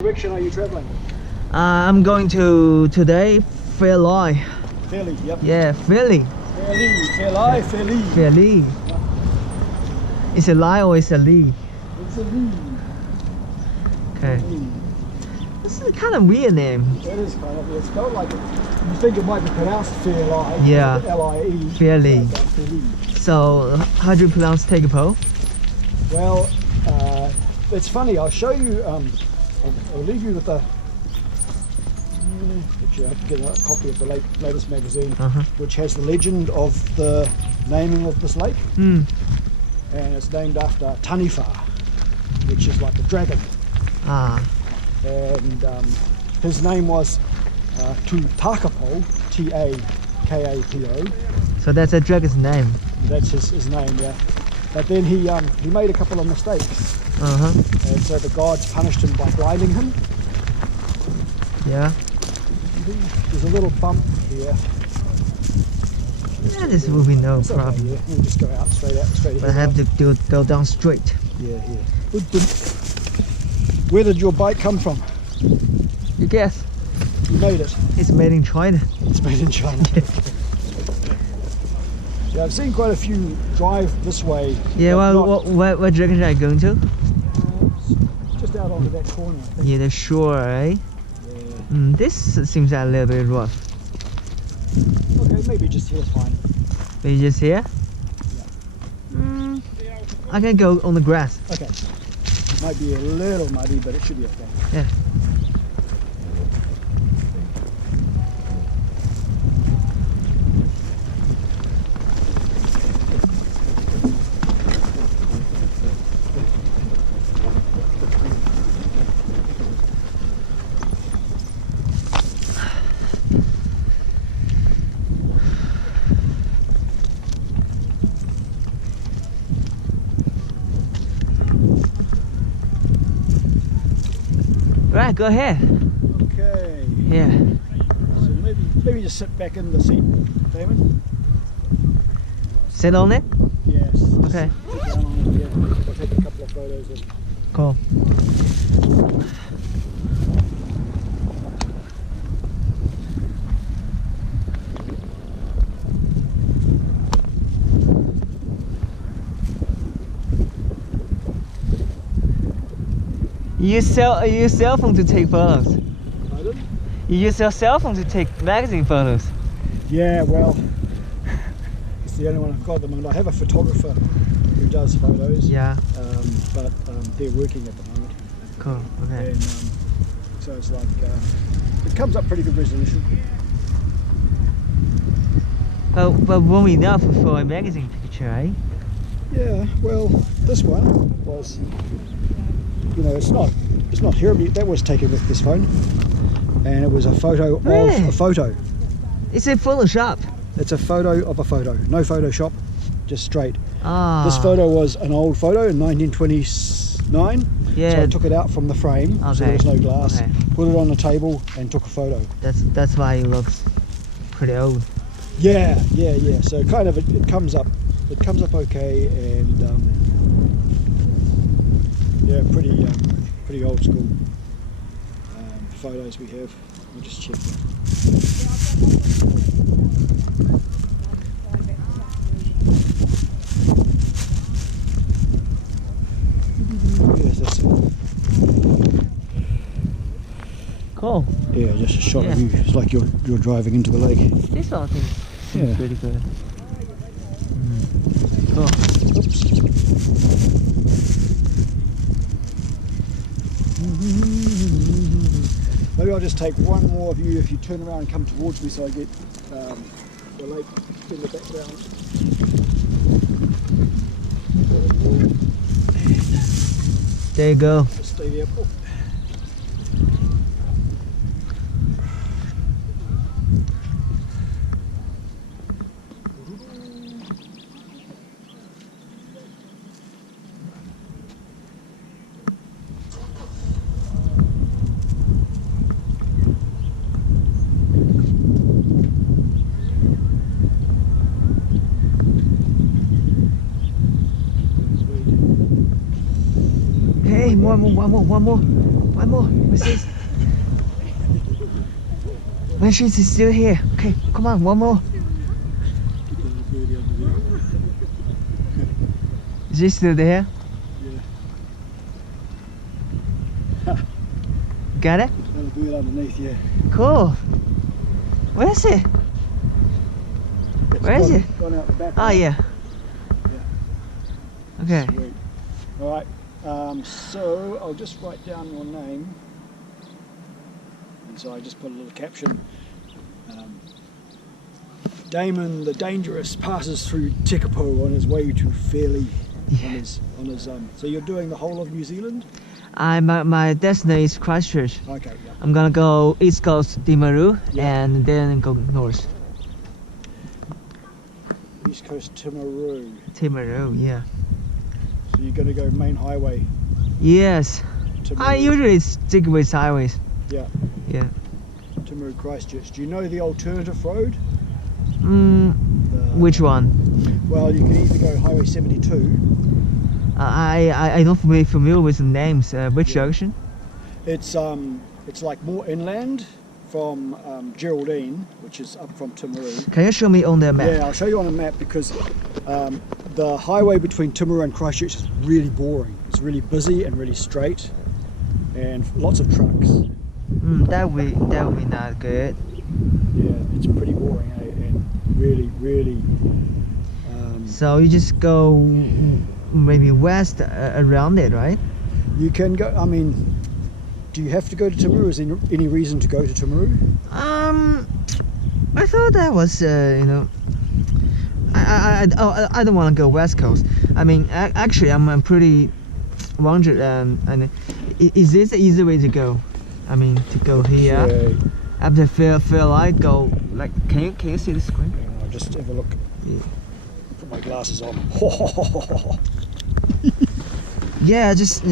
Direction are you traveling? I'm going to today Fairlie. Fairly, yep. Yeah, Fairlie. Fairly. Fairlie. Yeah. It's a lie or it's a lee? It's a lee. Okay. This is a kind of weird name. It is kind of, it's spelled like it. You think it might be pronounced Fairlie. Yeah. L-I-E. Fairlie. Fairly. So, how do you pronounce Tekapo? Well, it's funny. I'll show you. I'll leave you with the. Actually, I have to get a copy of the latest magazine, which has the legend of the naming of this lake, and it's named after Taniwha, which is like a dragon. And his name was Tekapo, T-A-K-A-P-O. So that's a dragon's name. That's his name, yeah. But then he made a couple of mistakes, and so the gods punished him by blinding him. Yeah. There's a little bump here. Yeah, this will be no It's problem. okay, yeah. We'll just go out straight ahead. But I have to go down straight. Yeah. Where did your bike come from? You guess? You made it. It's made in China. It's made in China. Yeah, I've seen quite a few drive this way. Yeah, well, what direction are you going to? Just out onto that corner, I think. Yeah, the shore, eh? Yeah. This seems a little bit rough. Okay, maybe just here's fine. Are you just here? Yeah. I can go on the grass. Okay. Might be a little muddy, but it should be okay. Yeah. Right, go ahead. Okay. Yeah. So maybe just sit back in the seat, Damon. Sit on it? Yes. Okay. Sit down on it here. I'll take a couple of photos of. Cool. You use cell phone to take photos. Pardon? You use your cell phone to take magazine photos. Yeah, well, it's the only one I've got at the moment. I have a photographer who does photos. Yeah. But they're working at the moment. Cool. Okay. And so it's like it comes up pretty good resolution. But won't be enough for a magazine picture, eh? Yeah. Well, this one was. You know, it's not terribly. That was taken with this phone, and it was a photo of a photo. It's a Photoshop. It's a photo of a photo. No Photoshop, just straight. Ah. This photo was an old photo in 1929. Yeah. So I took it out from the frame, so there was no glass. Okay. Put it on the table and took a photo. That's why it looks pretty old. Yeah. So kind of it comes up okay, and yeah, pretty old school photos we have. We'll just check that. Yes, that's it. Cool. Yeah, just a shot of you. It's like you're driving into the lake. This one thing seems really good. Cool. Oops. Maybe I'll just take one more of you if you turn around and come towards me so I get the lake in the background. There you go. Just stay there. Oh. Hey, one more. One more. What's this? My sheets is still here. Okay, come on, one more. Is he still there? Yeah. Got it? Got a bird underneath, yeah. Cool. Where is it? Where is it? Gone out the back. Oh, yeah. Yeah. Okay. Sweet. Alright, so I'll just write down your name. And so I just put a little caption. Damon the Dangerous passes through Tekapo on his way to Fairlie. Yeah. So you're doing the whole of New Zealand? My destination is Christchurch. Okay, yeah. I'm gonna go east coast Timaru Yeah. and then go north. East Coast Timaru. Timaru, yeah. So you're going to go main highway. Yes. Timaru. I usually stick with highways. Yeah. Yeah. Timaru Christchurch. Do you know the alternative road? Which one? Well, you can either go Highway 72. I don't be familiar with the names. Which Yeah. junction? It's like more inland from Geraldine, which is up from Timaru. Can you show me on the map? Yeah, I'll show you on a map because the highway between Timaru and Christchurch is really boring. It's really busy and really straight, and lots of trucks. That would be not good. Yeah, it's pretty boring, eh? And really. So you just go maybe west around it, right? You can go. I mean, do you have to go to Timaru? Is there any reason to go to Timaru? I thought that was I don't want to go west coast. I mean, actually, I'm pretty wondered. And is this the easy way to go? I mean, to go here after feel like go like. Can you see the screen? I'll just have a look. Yeah. Put my glasses on. Yeah, just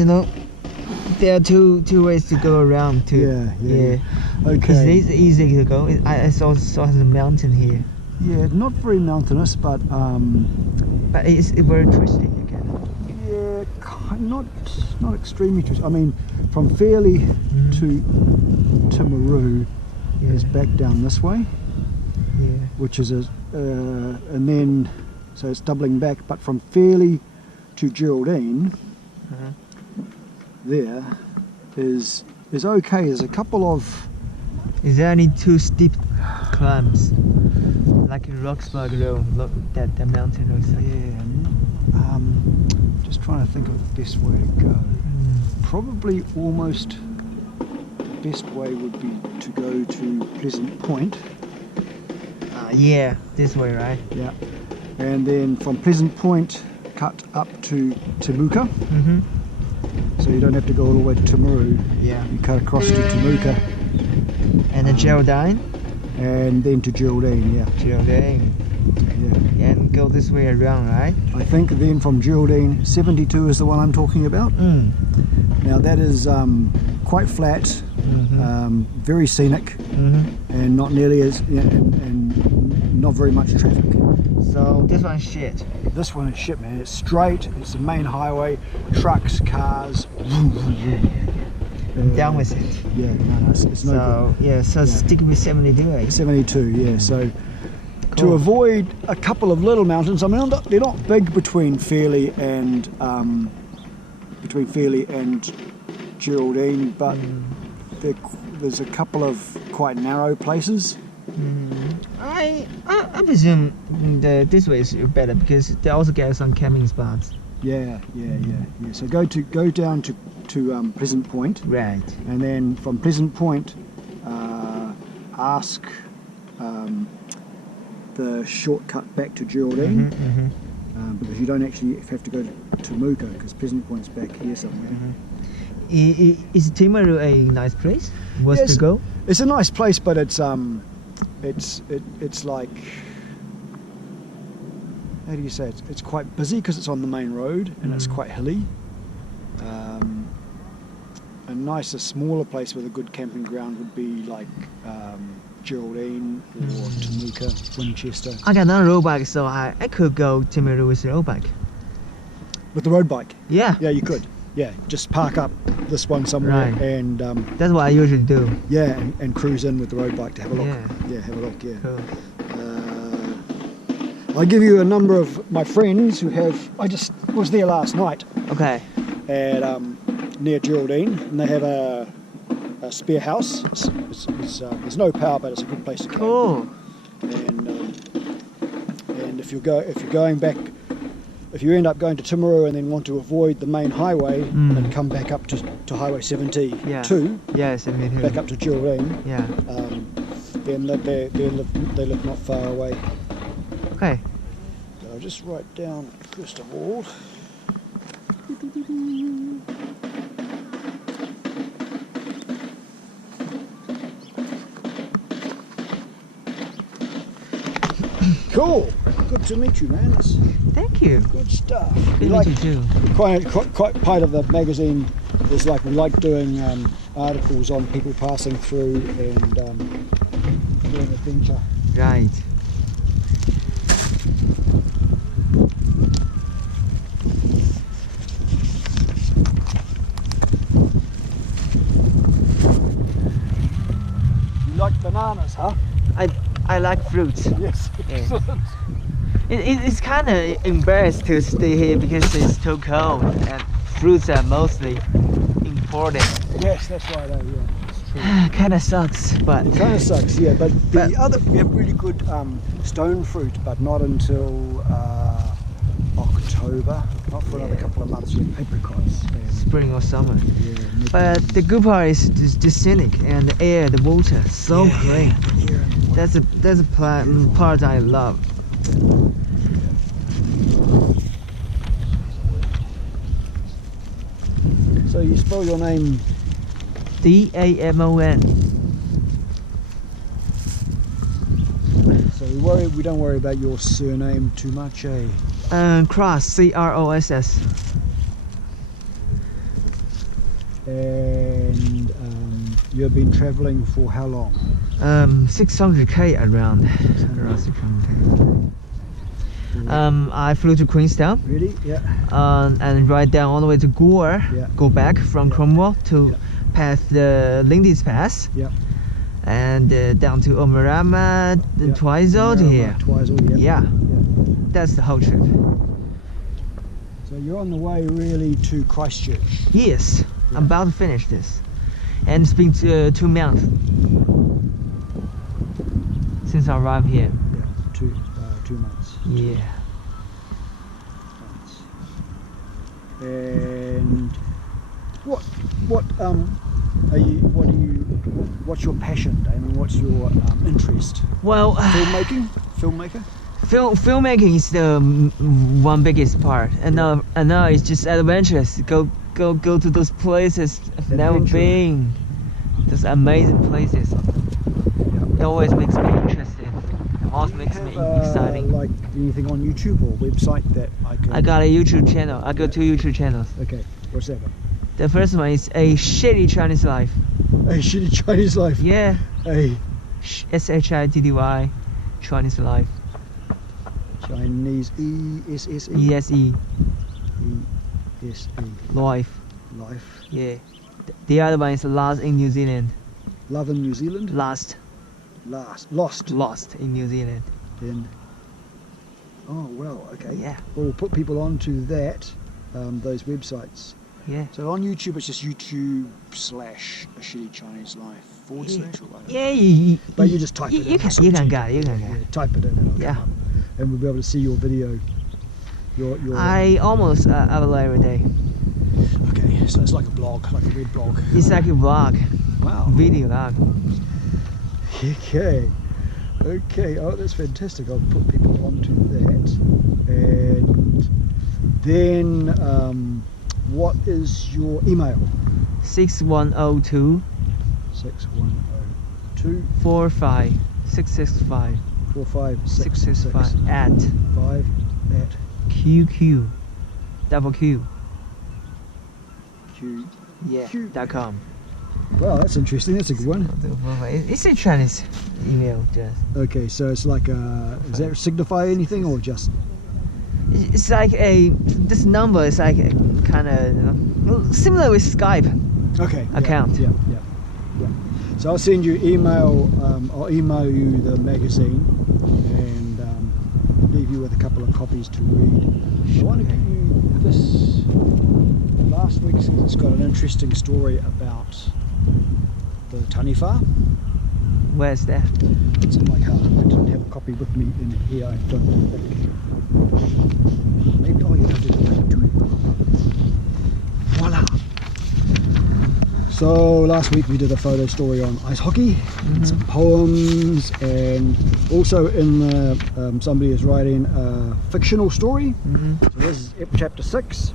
there are two ways to go around too. Yeah. Okay. Is this easy to go? I saw there's a mountain here. Yeah, not very mountainous, but it's very twisty again. yeah, not extremely twisty. I mean, from Fairlie to Timaru is back down this way. Yeah. Which is and then so it's doubling back, but from Fairlie to Geraldine, there is okay. There's a couple of. Is there any too steep climbs? Like in Roxburgh Road, look that the mountain looks like. Yeah. Just trying to think of the best way to go. Probably almost the best way would be to go to Pleasant Point. Yeah, this way, right? Yeah. And then from Pleasant Point, cut up to Temuka. So you don't have to go all the way to Timaru. Yeah. You cut across to Temuka. And then Geraldine? And then to Geraldine, yeah. Geraldine. Yeah. And go this way around, right? I think then from Geraldine, 72 is the one I'm talking about. Now that is quite flat, very scenic, and not nearly as, and not very much traffic. So this one's shit. This one is shit, man. It's straight, it's the main highway, trucks, cars. Down with it. Yeah, no, it's no good. So, yeah, so stick with 72, eh? 72, yeah. So Cool. to avoid a couple of little mountains, I mean, they're not big between Fairlie and Geraldine, but there's a couple of quite narrow places. I presume this way is better because they also get some camping spots. Yeah. So go down to Pleasant Point, Right. and then from Pleasant Point, ask the shortcut back to Geraldine, because you don't actually have to go to Temuka because Pleasant Point's back here somewhere. Is Timaru a nice place? Yes. To go? It's a nice place, but it's like, how do you say it? It's quite busy because it's on the main road and it's quite hilly. A nicer, smaller place with a good camping ground would be like Geraldine or Temuka, Winchester. I got another road bike, so I could go Timaru with the road bike. With the road bike? Yeah. Yeah, you could. yeah, just park up this one somewhere, Right. and That's what I usually do. yeah, and cruise in with the road bike to have a look. Yeah. Have a look. Yeah. Cool. I give you a number of my friends who have. I just was there last night Okay. at near Geraldine, and they have a spare house. There's no power, but it's a good place to camp. Cool. And if you end up going to Timaru and then want to avoid the main highway and come back up to Highway 72, Yeah, 72. back up to Geraldine, Yeah. then they live not far away. Okay. So I'll just write down first of all. Cool. Good to meet you, man. It's Thank you. good stuff. Good to meet you too. Quite part of the magazine is like we like doing articles on people passing through and doing adventure. Right. You like bananas, huh? I like fruits. Yes. Yeah. It's kind of embarrassed to stay here because it's too cold and fruits are mostly imported. Yes, that's right. Yeah, it's true. Kind of sucks, but It kind of sucks, yeah. But we have really good stone fruit, but not until October. Not for another couple of months. We have apricots. And, spring or summer. yeah, But the good part is the scenic and the air, the water, so great. That's a part I love. So you spell your name Damon. So we don't worry about your surname too much, eh? Cross, Cross. And you've been travelling for how long? 600k around 600k. I flew to Queenstown. Really? Yeah. And ride down all the way to Gore. Yeah. Go back from Cromwell to pass the Lindy's Pass. Yeah. And down to Omarama, Yeah. Twizel to here. Twizel, yeah. Yeah. That's the whole trip. So you're on the way really to Christchurch. Yes, I'm about to finish this. And it's been 2 months since I arrived here. Yeah. 2 months. Yeah. And what's your passion, Damon? What's your interest? Well, Filmmaker? filmmaking is the one biggest part. Another is just adventurous. Go to those places I've never been. Those amazing places. It always makes me interested. It also makes me exciting. Like anything on YouTube or website that I can... I got a YouTube channel. I got 2 YouTube channels. Okay, what's that one? The first one is A Shitty Chinese Life. A Shitty Chinese Life. Yeah. A SHITTY Chinese Life. Chinese ESSE. ESE ESE. Life. Life. Yeah. The other one is Lost in New Zealand. Love in New Zealand. Lost Lost in New Zealand. in... Oh well, okay. Yeah. Well, we'll put people onto that, those websites. Yeah. So on YouTube, it's just YouTube / A Shitty Chinese Life / or whatever. Yeah. But you just type it in. You can get it. Yeah, type it in and it'll Yeah. come up. And we'll be able to see your video. Your I almost upload every day. Okay, so it's like a blog, like a red blog. It's like a vlog. Wow. Video vlog. Okay. Oh, that's fantastic. I'll put people onto that. And then, what is your email? 6102 6102 45 665 45665 at 5 at QQ double Q. Q. Yeah. Q. .com. Wow, that's interesting. That's a good one. It's a Chinese email, just. Okay, so it's like does that signify anything or just? It's like this number is like kind of Similar with Skype. Okay. Account. Yeah. So I'll send you email. I'll email you the magazine and leave you with a couple of copies to read. I want to give you this last week's. It's got an interesting story about the Taniwha. Where's that? It's in my car. I didn't have a copy with me in here. I don't think. Maybe. Oh, yeah, I did. Voila. So last week we did a photo story on ice hockey, and some poems, and also in the, somebody is writing a fictional story. So this is chapter 6.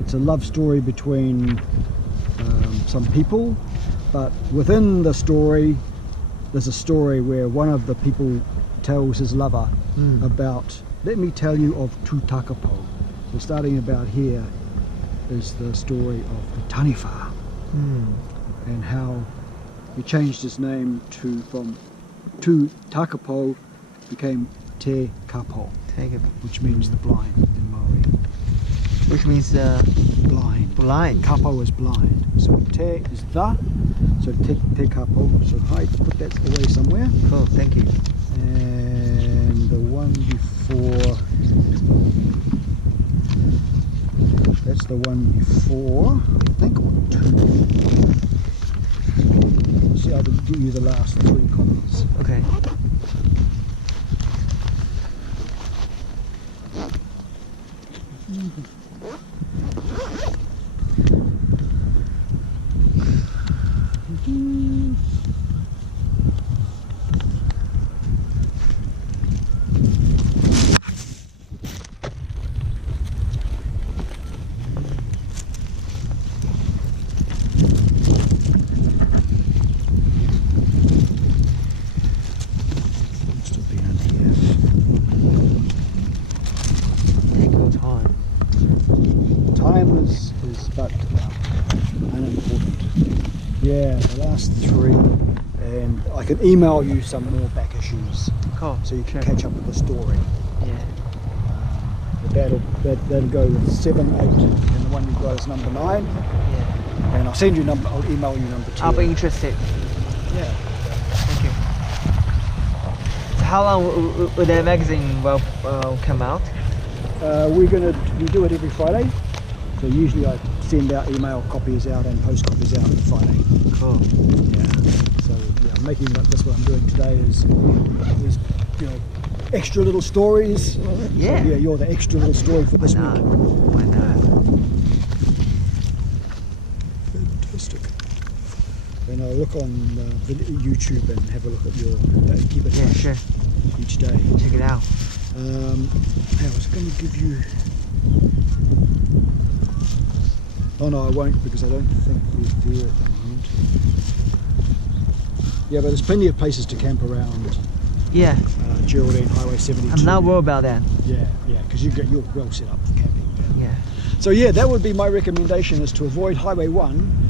It's a love story between some people, but within the story there's a story where one of the people tells his lover about, let me tell you of Tekapo. So starting about here is the story of the Taniwha. And how he changed his name from Tekapo became Tekapo, which means the blind in Maori. Which means Blind. blind. Kapo is blind. So te is the, so Tekapo. So put that away somewhere. Cool, thank you. And the one before, that's the one before, I think, or 2. See, I can give you the last 3 copies. Okay. But unimportant. Yeah, the last 3, and I can email you some more back issues, Cool. so you can catch up with the story. Yeah. But that'll go with 7, 8, and the one you've got is number 9. Yeah. And I'll email you number 2. I'll be interested. Yeah. Thank you. So how long will that magazine come out? We do it every Friday. So usually I send out email copies out and post copies out on Friday. Cool. Yeah. So yeah, making that's what I'm doing today is extra little stories. Yeah. So, yeah, you're the extra little story for this week. Why not? Fantastic. And I'll look on YouTube and have a look at your keep it Yeah, sure. each day. Check it out. I was going to give you. Oh no, I won't, because I don't think we're there at the moment. Yeah, but there's plenty of places to camp around. Yeah. Geraldine, Highway 72. I'm not worried about that. Yeah, because you're well set up for camping. Yeah. So yeah, that would be my recommendation, is to avoid Highway 1.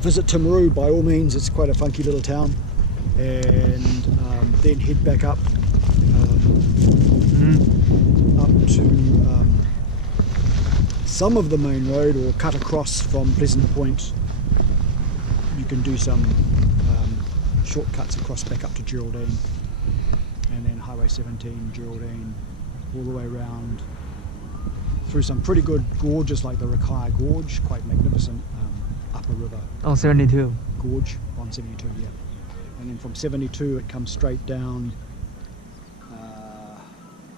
Visit Timaru by all means. It's quite a funky little town, and then head back up to some of the main road, or cut across from Pleasant Point. You can do some shortcuts across back up to Geraldine, and then Highway 17, Geraldine, all the way around through some pretty good gorges like the Rakaya Gorge, quite magnificent upper river. Oh, 72. Gorge on 72, yeah. And then from 72 it comes straight down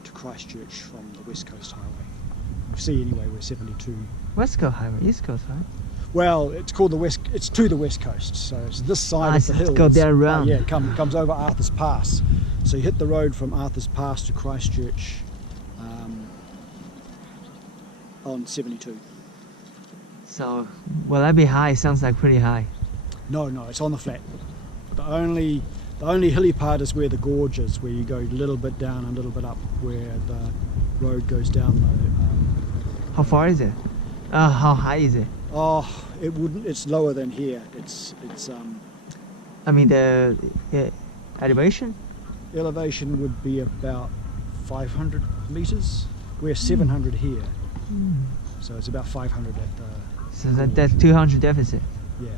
to Christchurch from the West Coast Highway. You see anyway, we're 72. West Coast Highway, East Coast, right? Well, it's called the West. It's to the West Coast, so it's this side of the hills. Go there around. Yeah, it comes over Arthur's Pass. So you hit the road from Arthur's Pass to Christchurch on 72. So, will that be high? Sounds like pretty high. No, it's on the flat. The only hilly part is where the gorge is, where you go a little bit down and a little bit up, where the road goes down the. How far is it? How high is it? Oh, it wouldn't. It's lower than here. It's. I mean the elevation. Elevation would be about 500 meters. We're 700 here. So it's about 500 at the. So that's 200 deficit. Yeah.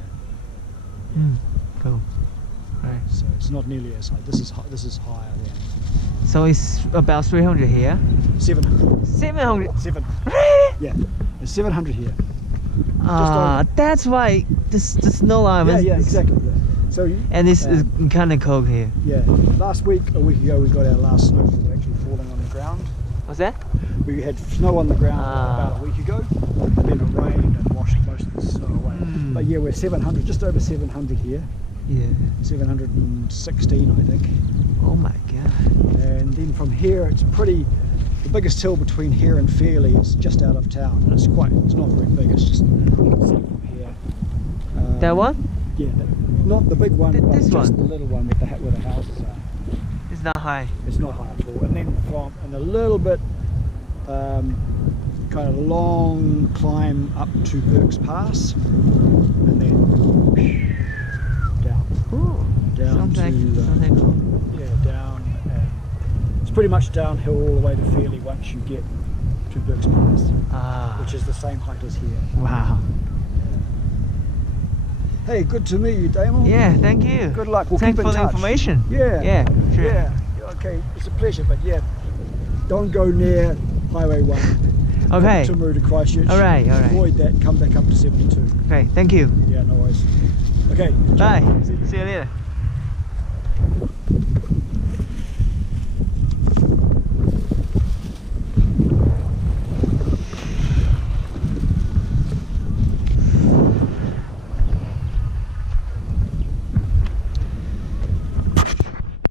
Cool. Right. So it's not nearly as high. This is higher than So it's about 300 here. 700. 700. 7. Really? Yeah. There's 700 here. That's why the snow line. Yeah, exactly. Yeah. So. And this is kind of cold here. Yeah. Last week, a week ago, we got our last snowfall actually falling on the ground. What's that? We had snow on the ground about a week ago, and then it rained and washed most of the snow away. But yeah, we're 700, just over 700 here. Yeah. 716, I think. Oh my god. And then from here, it's pretty. The biggest hill between here and Fairley is just out of town, and it's not very big. It's just you can see from here. That one? Yeah, not the big one, but This just one? the little one with where the houses are. It's not high. It's not high at all. And then and a little bit, kind of long climb up to Burke's Pass, and then down. Ooh. Down Something cool. Yeah, down. It's pretty much downhill all the way to Fairley once you get to Burke's Pass, which is the same height as here. Wow. Hey, good to meet you, Damon. Yeah, thank you. Good luck. We'll Thanks keep in for the touch. information. Yeah. Yeah, sure. Yeah. Okay, it's a pleasure, but yeah, don't go near Highway 1. Okay. Timu to Christchurch. All right. Avoid that. Come back up to 72. Okay, thank you. Yeah, no worries. Okay. Bye. See you later.